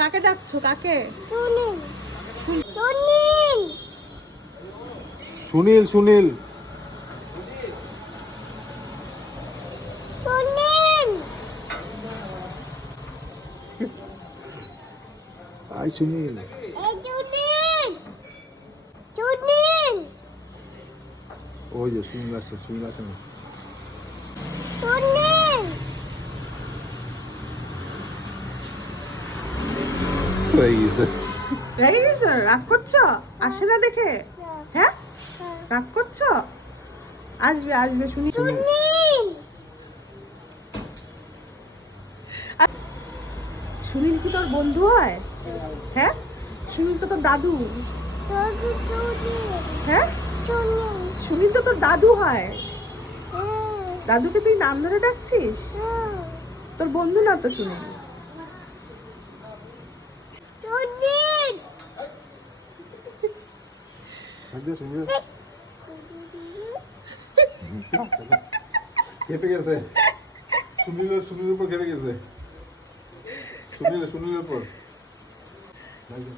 কাকে ডাকছো? কাকে? সুনীল সুনীল আই সুনীল ওই যে সুনীল আছে না হয়ে গেছে। রেগে গেছো? রাগ করছো? আসে না দেখে? হ্যাঁ, রাগ করছো? আসবে আসবে, শুনি। সুনীল কি তোর বন্ধু হয়? হ্যাঁ, সুনীল তো তোর দাদু। হ্যাঁ, সুনীল তো তোর দাদু হয়। দাদুকে তুই নাম ধরে ডাকছিস? তোর বন্ধু না তো সুনীল। খেপে গেছে সুনীলের উপর খেপে গেছে সুনীলের উপর লাগবে